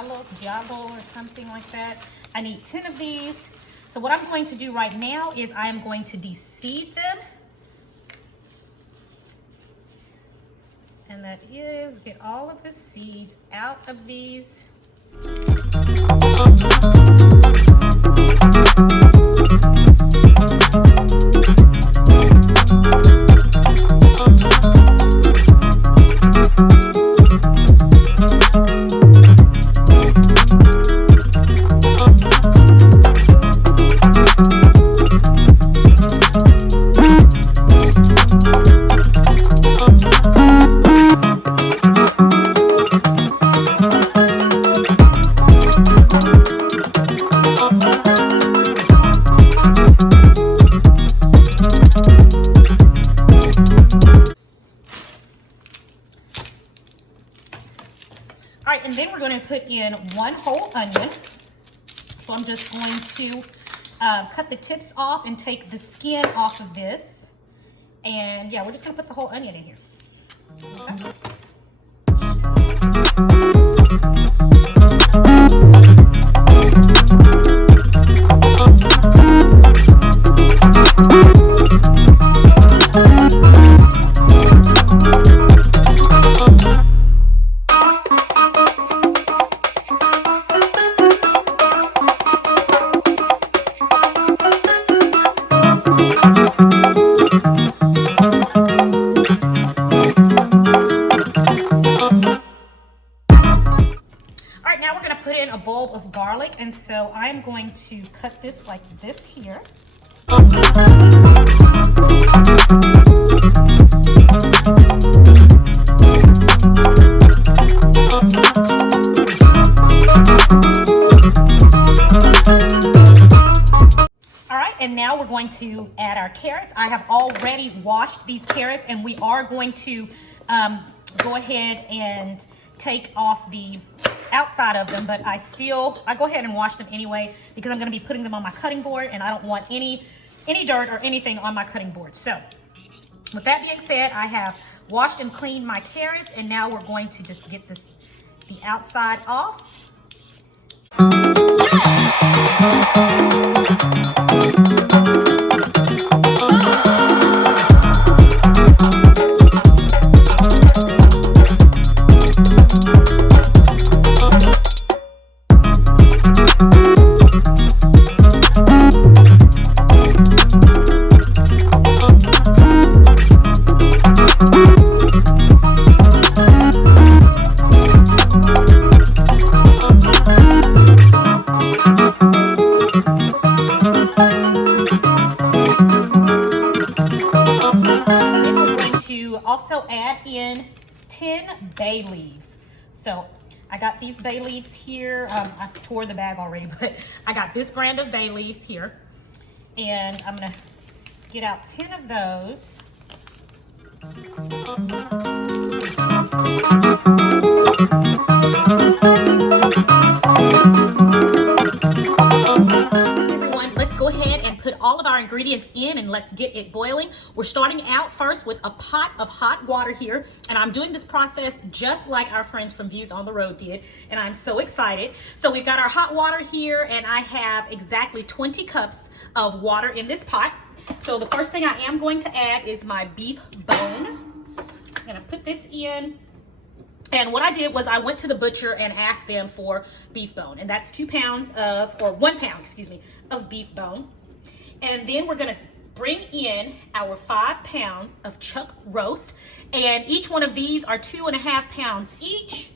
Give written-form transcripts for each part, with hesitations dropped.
Giallo or something like that. I need 10 of these. So what I'm going to do right now is I am going to de-seed them. And that is get all of the seeds out of these. All right, and then we're going to put in 1 whole onion. So I'm just going to cut the tips off and take the skin off of this. And yeah, we're just going to put the whole onion in here. Okay. Of garlic, and so I'm going to cut this like this here. All right, and now we're going to add our carrots. I have already washed these carrots, and we are going to go ahead and take off the outside of them, but I go ahead and wash them anyway because I'm going to be putting them on my cutting board, and I don't want any dirt or anything on my cutting board. So with that being said, I have washed and cleaned my carrots, and now we're going to just get the outside off. Also add in 10 bay leaves. So I got these bay leaves here. I tore the bag already, but I got this brand of bay leaves here. And I'm gonna get out 10 of those. Let's go ahead and put all of our ingredients in, and let's get it boiling. We're starting out first with a pot of hot water here, and I'm doing this process just like our friends from Views on the Road did, and I'm so excited. So we've got our hot water here, and I have exactly 20 cups of water in this pot. So the first thing I am going to add is my beef bone. I'm gonna put this in. And what I did was I went to the butcher and asked them for beef bone. And that's 2 pounds of, or 1 pound, excuse me, of beef bone. And then we're gonna bring in our 5 pounds of chuck roast. And each one of these are 2.5 pounds each.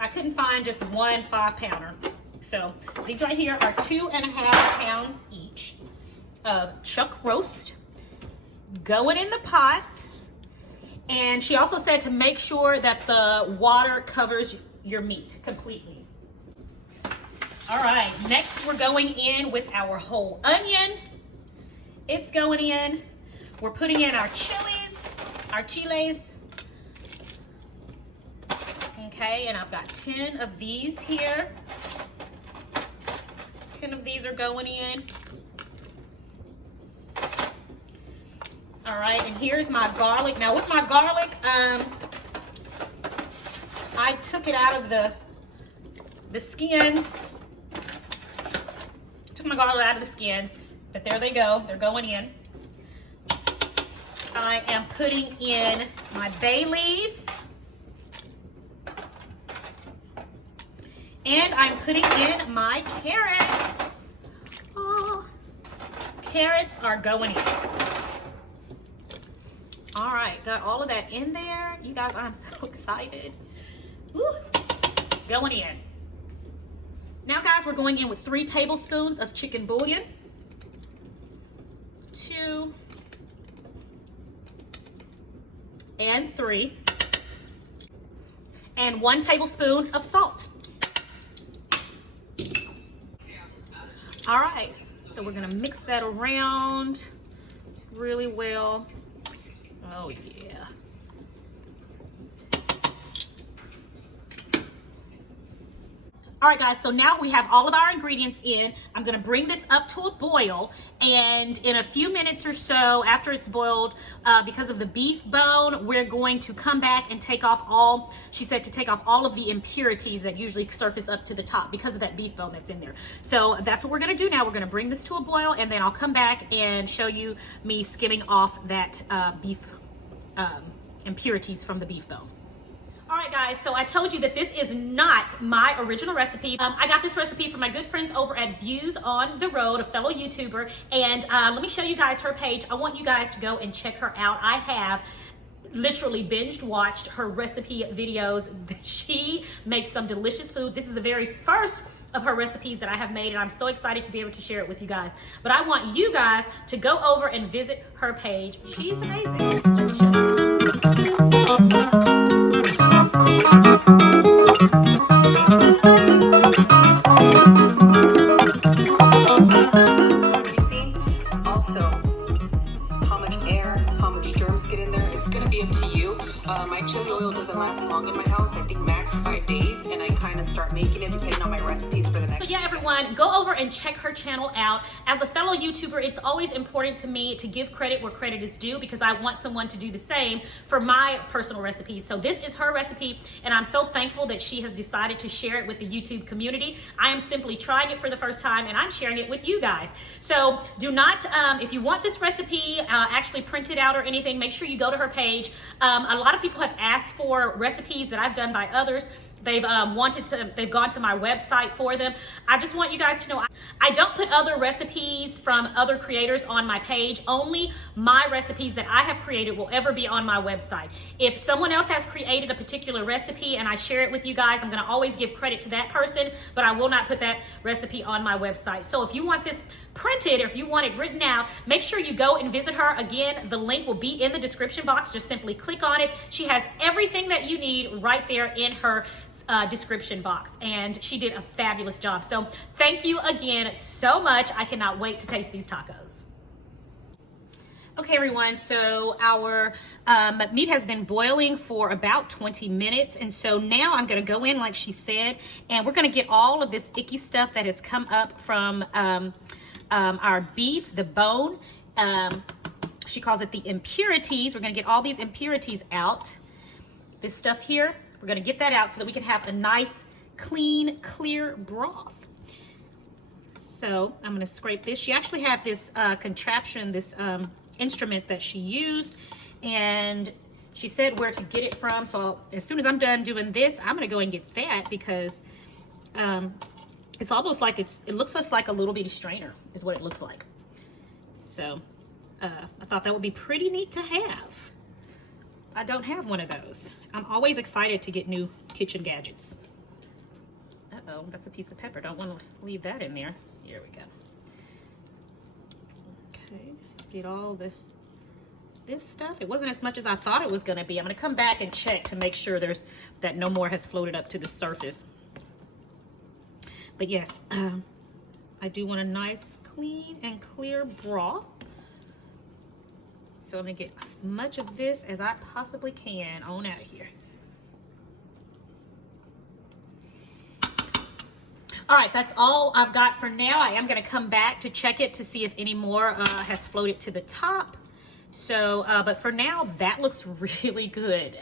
I couldn't find just one 5-pounder. So these right here are 2.5 pounds each of chuck roast going in the pot. And she also said to make sure that the water covers your meat completely. All right, next we're going in with our whole onion. It's going in. We're putting in our chiles. Okay, and I've got 10 of these here. 10 of these are going in. All right, and here's my garlic. Now with my garlic, I took it out of the skins. Took my garlic out of the skins, but there they go. They're going in. I am putting in my bay leaves. And I'm putting in my carrots. Oh, carrots are going in. All right, got all of that in there. You guys, I'm so excited. Woo. Going in. Now, guys, we're going in with 3 tablespoons of chicken bouillon. 2 and 3. And 1 tablespoon of salt. All right, so we're gonna mix that around really well. Oh yeah. All right, guys, so now we have all of our ingredients in. I'm gonna bring this up to a boil, and in a few minutes or so after it's boiled, because of the beef bone, we're going to come back and take off all, she said to take off all of the impurities that usually surface up to the top because of that beef bone that's in there. So that's what we're gonna do now. We're gonna bring this to a boil, and then I'll come back and show you me skimming off that beef impurities from the beef bone. All right, guys, so I told you that this is not my original recipe. I got this recipe from my good friends over at Views on the Road, a fellow YouTuber, and let me show you guys her page. I want you guys to go and check her out. I have literally binged watched her recipe videos. She makes some delicious food. This is the very first of her recipes that I have made, and I'm so excited to be able to share it with you guys. But I want you guys to go over and visit her page. She's amazing. Let me show you. Also, how much air, how much germs get in there, it's gonna be up to you. My chili oil doesn't last long in my house. I think max 5 days, and I kind of start making it depending on my recipes for the next. So yeah, everyone, go over and check her channel out. As a fellow YouTuber, it's always important to me to give credit where credit is due, because I want someone to do the same for my personal recipes. So this is her recipe, and I'm so thankful that she has decided to share it with the YouTube community. I am simply trying it for the first time, and I'm sharing it with you guys. So do not, if you want this recipe actually printed out or anything, make sure you go to her page. A lot of people have asked for recipes that I've done by others. They've they've gone to my website for them. I just want you guys to know, I don't put other recipes from other creators on my page. Only my recipes that I have created will ever be on my website. If someone else has created a particular recipe and I share it with you guys, I'm gonna always give credit to that person, but I will not put that recipe on my website. So if you want this printed, or if you want it written out, make sure you go and visit her. Again, the link will be in the description box. Just simply click on it. She has everything that you need right there in her description box, and she did a fabulous job. So thank you again so much. I cannot wait to taste these tacos. Okay, everyone, so our meat has been boiling for about 20 minutes, and so now I'm gonna go in like she said, and we're gonna get all of this icky stuff that has come up from our beef, the bone. She calls it the impurities. We're gonna get all these impurities out. This stuff here, we're gonna get that out so that we can have a nice, clean, clear broth. So I'm gonna scrape this. She actually had this contraption, this instrument that she used, and she said where to get it from. So as soon as I'm done doing this, I'm gonna go and get that, because it's almost like it looks just like a little bitty strainer is what it looks like. So I thought that would be pretty neat to have. I don't have one of those. I'm always excited to get new kitchen gadgets. Uh-oh, that's a piece of pepper. Don't want to leave that in there. Here we go. Okay, get all this stuff. It wasn't as much as I thought it was going to be. I'm going to come back and check to make sure that no more has floated up to the surface. But yes, I do want a nice, clean, and clear broth. So I'm gonna get as much of this as I possibly can on out of here. All right, that's all I've got for now. I am gonna come back to check it to see if any more has floated to the top. So, but for now, that looks really good.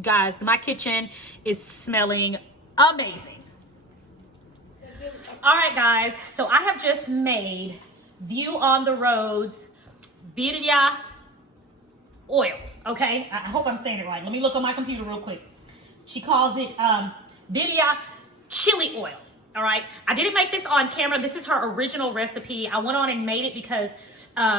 Guys, my kitchen is smelling amazing. All right, guys, so I have just made View on the Road's birria oil, okay? I hope I'm saying it right. Let me look on my computer real quick. She calls it birria chili oil, all right? I didn't make this on camera. This is her original recipe. I went on and made it because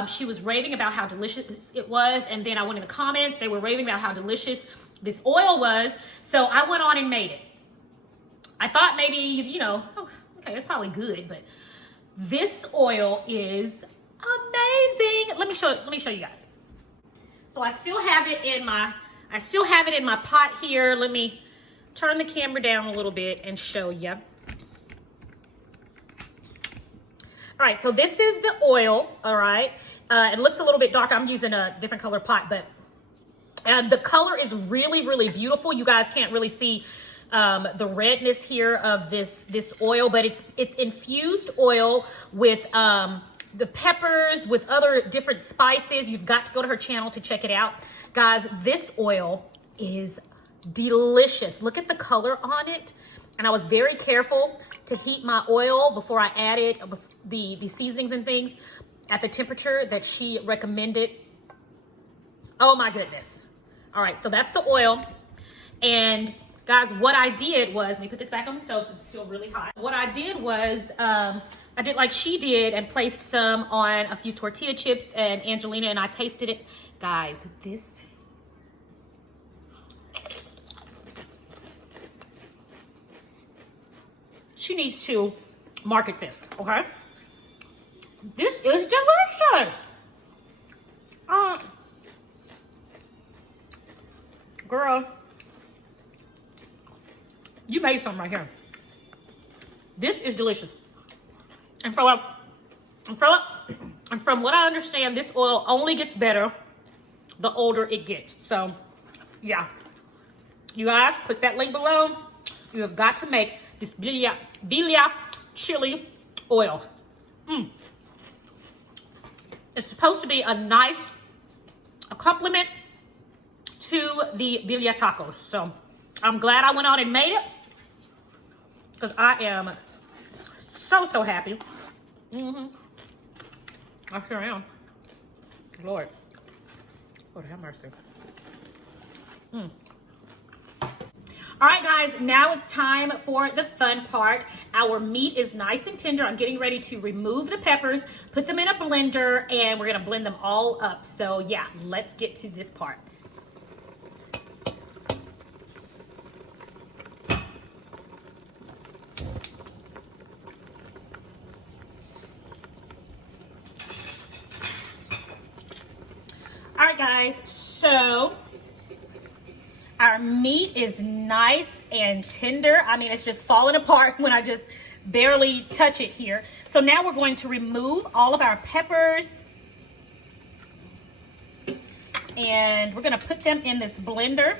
she was raving about how delicious it was, and then I went in the comments. They were raving about how delicious this oil was, so I went on and made it. I thought maybe, you know, oh, okay, it's probably good, but this oil is amazing. Let me show you guys. So I still have it in my pot here. Let me turn the camera down a little bit and show you. All right, so this is the oil, all right? It looks a little bit dark. I'm using a different color pot, but the color is really, really beautiful. You guys can't really see the redness here of this oil, but it's infused oil with the peppers, with other different spices. You've got to go to her channel to check it out. Guys, this oil is delicious. Look at the color on it. And I was very careful to heat my oil before I added the seasonings and things at the temperature that she recommended. Oh my goodness. All right, so that's the oil. And guys, what I did was, let me put this back on the stove because it's still really hot. What I did was, I did like she did and placed some on a few tortilla chips, and Angelina and I tasted it. Guys, this, she needs to market this, okay? This is delicious. Girl, you made something right here. This is delicious. And from what I understand, this oil only gets better the older it gets. So, yeah. You guys, click that link below. You have got to make this birria chili oil. It's supposed to be a nice accompaniment to the birria tacos. So, I'm glad I went on and made it, because I am so happy. I sure am. Lord have mercy. All right, guys, now it's time for the fun part. Our meat is nice and tender. I'm getting ready to remove the peppers, put them in a blender, and we're gonna blend them all up. So yeah, let's get to this part. All right, guys, so our meat is nice and tender. I mean, it's just falling apart when I just barely touch it here. So now we're going to remove all of our peppers, and we're gonna put them in this blender.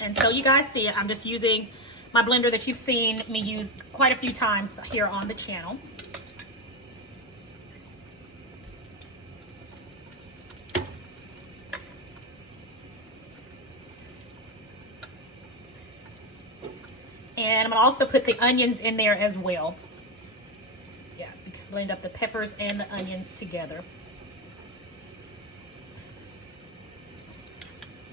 And so you guys see it, I'm just using my blender that you've seen me use quite a few times here on the channel. And I'm gonna also put the onions in there as well. Yeah, blend up the peppers and the onions together.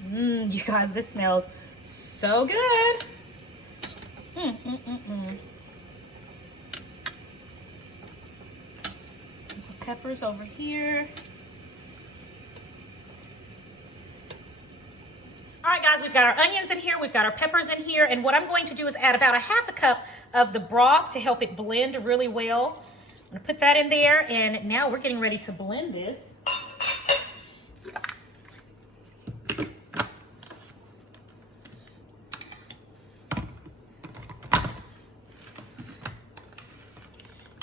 You guys, this smells so good. Peppers over here. All right, guys, we've got our onions in here, we've got our peppers in here, and what I'm going to do is add about a half a cup of the broth to help it blend really well. I'm gonna put that in there, and now we're getting ready to blend this.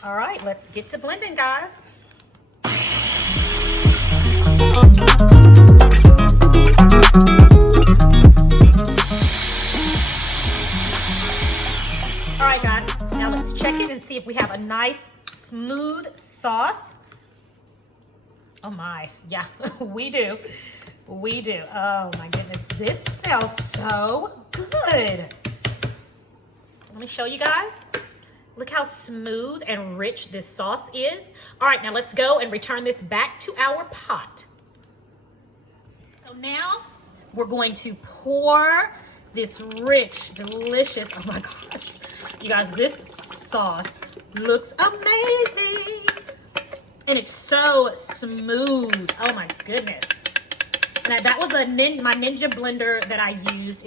All right, let's get to blending, guys. All right, guys, now let's check it and see if we have a nice, smooth sauce. Oh my, yeah, we do. We do. Oh my goodness, this smells so good. Let me show you guys. Look how smooth and rich this sauce is. All right, now let's go and return this back to our pot. So now we're going to pour this rich, delicious, oh my gosh. You guys, this sauce looks amazing. And it's so smooth. Oh my goodness. And that was my Ninja blender that I used.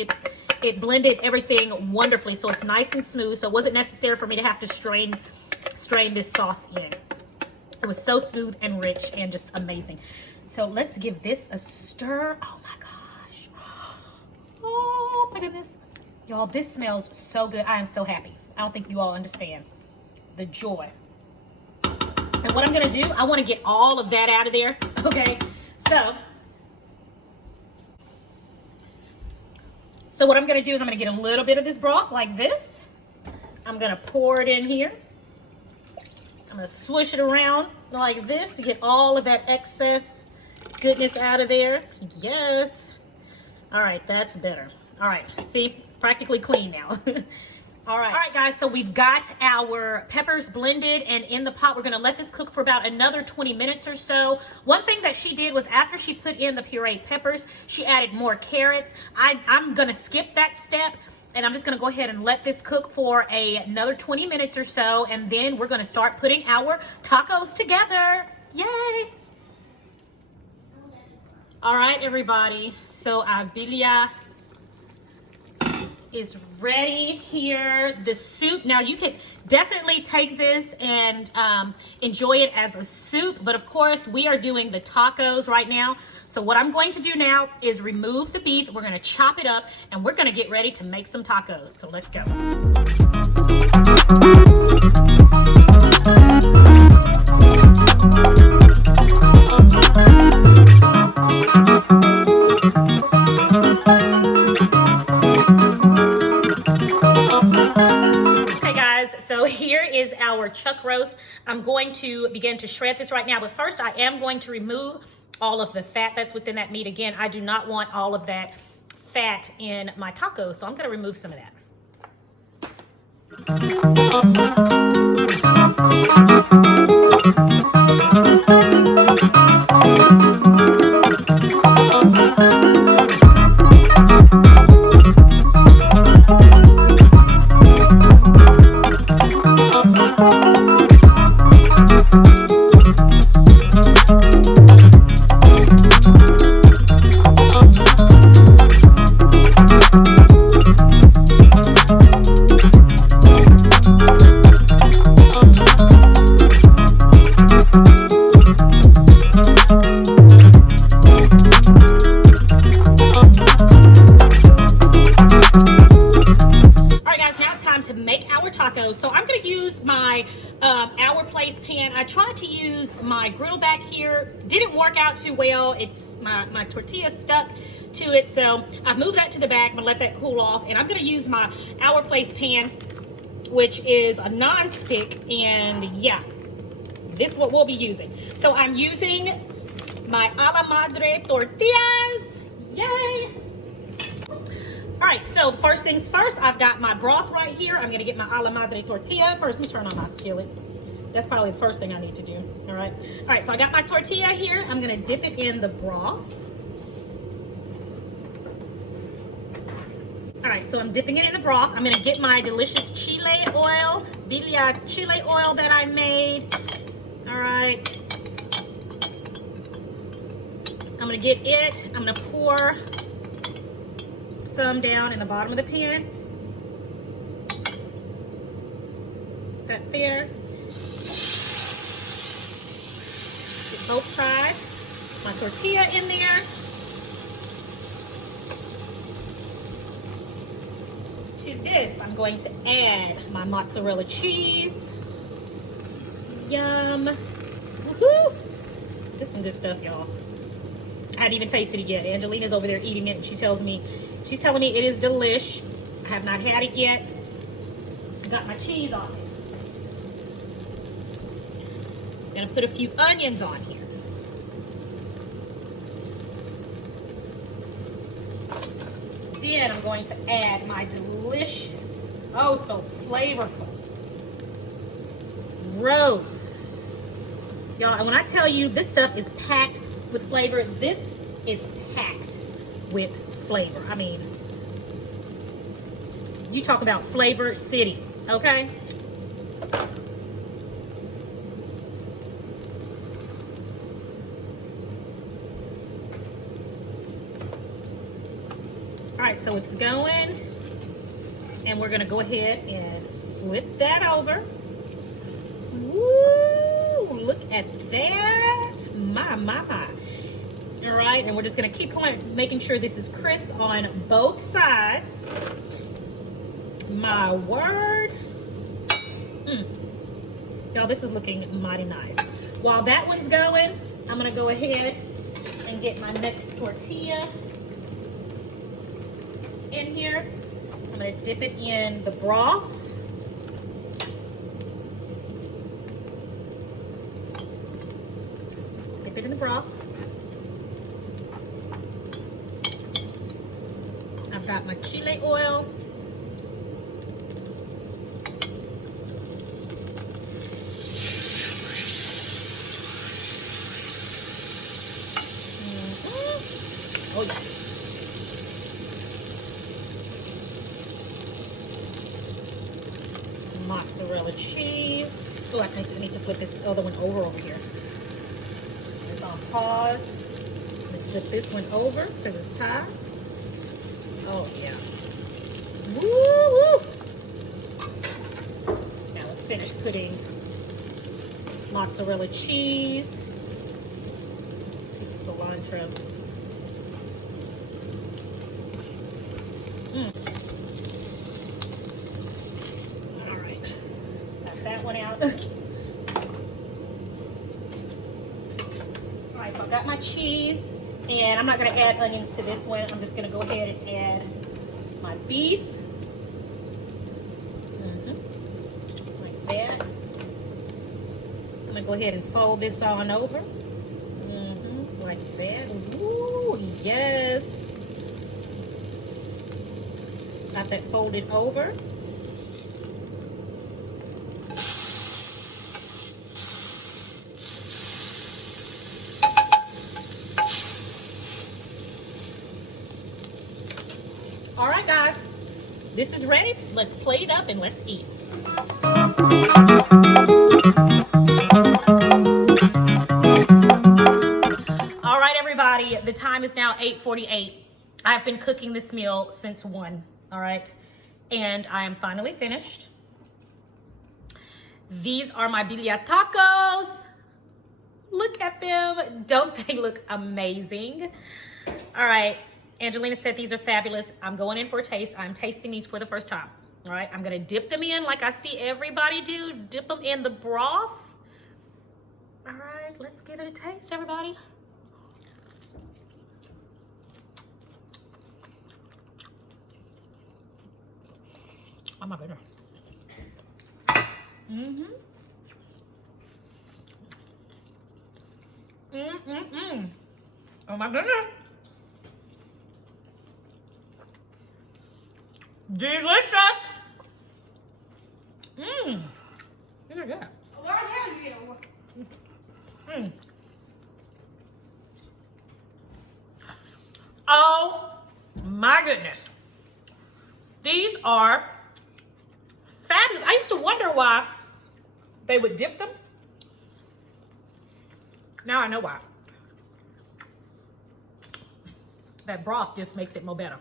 It blended everything wonderfully, so it's nice and smooth. So it wasn't necessary for me to have to strain this sauce in. It was so smooth and rich and just amazing. So let's give this a stir. Oh my gosh. Oh my goodness. Y'all, this smells so good. I am so happy. I don't think you all understand the joy. And what I'm gonna do, I wanna get all of that out of there, okay? So what I'm gonna do is I'm gonna get a little bit of this broth like this. I'm gonna pour it in here. I'm gonna swish it around like this to get all of that excess goodness out of there. Yes. All right, that's better. All right, see, practically clean now. All right, guys, so we've got our peppers blended and in the pot. We're gonna let this cook for about another 20 minutes or so. One thing that she did was after she put in the pureed peppers, she added more carrots. I'm gonna skip that step and I'm just gonna go ahead and let this cook for another 20 minutes or so, and then we're gonna start putting our tacos together. Yay! All right, everybody, so our birria is ready here. The soup, now you can definitely take this and enjoy it as a soup, but of course we are doing the tacos right now. So what I'm going to do now is remove the beef. We're gonna chop it up and we're gonna get ready to make some tacos. So let's go. Our chuck roast. I'm going to begin to shred this right now, but first I am going to remove all of the fat that's within that meat. Again, I do not want all of that fat in my tacos, so I'm going to remove some of that. So I'm going to use my Our Place pan. I tried to use my griddle back here. Didn't work out too well. It's my tortilla stuck to it. So I've moved that to the back. I'm going to let that cool off. And I'm going to use my Our Place pan, which is a non-stick. And yeah, this is what we'll be using. So I'm using my Ala Madre Tortillas. Yay! All right, so first things first, I've got my broth right here. I'm gonna get my Ala Madre Tortilla. First, let me turn on my skillet. That's probably the first thing I need to do, all right? All right, so I got my tortilla here. I'm gonna dip it in the broth. All right, so I'm dipping it in the broth. I'm gonna get my delicious chile oil, birria chile oil that I made. All right. I'm gonna get it, I'm gonna pour some down in the bottom of the pan. Is that there? Get both sides. My tortilla in there. To this, I'm going to add my mozzarella cheese. Yum. Woohoo! This is some good stuff, y'all. I haven't even tasted it yet. Angelina's over there eating it, and she's telling me it is delish. I have not had it yet. Got my cheese on it. I'm gonna put a few onions on here. Then I'm going to add my delicious Oh, so flavorful. Roast. Y'all, and when I tell you this stuff is packed with flavor, this is packed with flavor. I mean, you talk about flavor city, okay? All right, so it's going, and we're gonna go ahead and flip that over. Woo, look at that, my. All right, and we're just gonna keep going, making sure this is crisp on both sides. My word. Y'all, this is looking mighty nice. While that one's going, I'm gonna go ahead and get my next tortilla in here. I'm gonna dip it in the broth. Dip it in the broth. I've got my chile oil. Oh yeah. Mozzarella cheese. Oh, I need to flip this other one over here. It's on pause. Let's flip this one over because it's tied. Oh yeah. Woo woo. Now let's finish putting mozzarella cheese. Piece of cilantro. All right, got that one out. All right, so I got my cheese, and I'm not gonna add onions to this one. I'm just gonna go ahead and add my beef. Like that. I'm gonna go ahead and fold this on over. Like that. Ooh, yes. Got that folded over. All right, guys, this is ready. Let's plate it up and let's eat. All right, everybody, the time is now 8:48. I've been cooking this meal since 1. All right, and I am finally finished. These are my birria tacos. Look at them. Don't they look amazing? All right, Angelina said these are fabulous. I'm going in for a taste. I'm tasting these for the first time. All right, I'm gonna dip them in like I see everybody do. Dip them in the broth. All right, let's give it a taste, everybody. Oh my goodness. Oh my goodness. Delicious. Look at that. Where have you? Oh my goodness. These are fabulous. I used to wonder why they would dip them. Now I know why. That broth just makes it more better.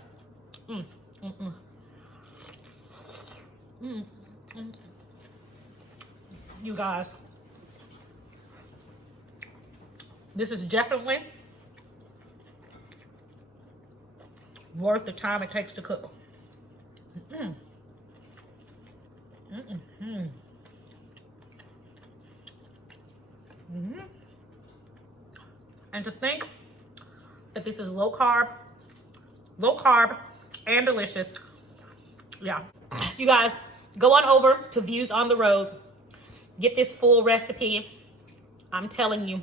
You guys, this is definitely worth the time it takes to cook. And to think that this is low carb and delicious. Yeah, you guys, go on over to Views on the Road, get this full recipe. I'm telling you,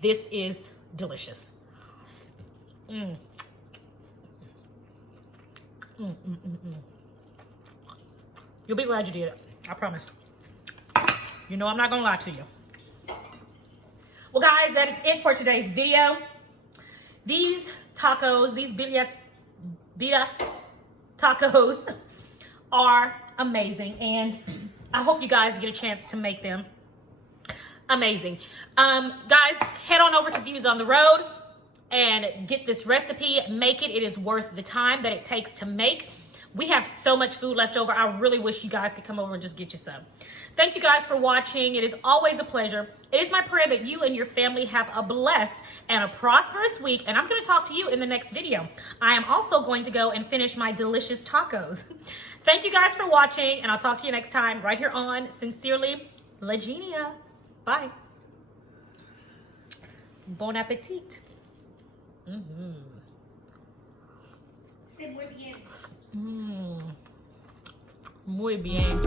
this is delicious. You'll be glad you did it. I promise. You know I'm not gonna lie to you. Well, guys, that is it for today's video. These tacos, these birria tacos are amazing, and I hope you guys get a chance to make them. Amazing. Guys, head on over to Views on the Road and get this recipe. Make it. It is worth the time that it takes to make. We have so much food left over. I really wish you guys could come over and just get you some. Thank you guys for watching. It is always a pleasure. It is my prayer that you and your family have a blessed and a prosperous week, and I'm going to talk to you in the next video. I am also going to go and finish my delicious tacos. Thank you guys for watching, and I'll talk to you next time right here on Sincerely, Legenia. Bye. Bon appetit. Muy bien.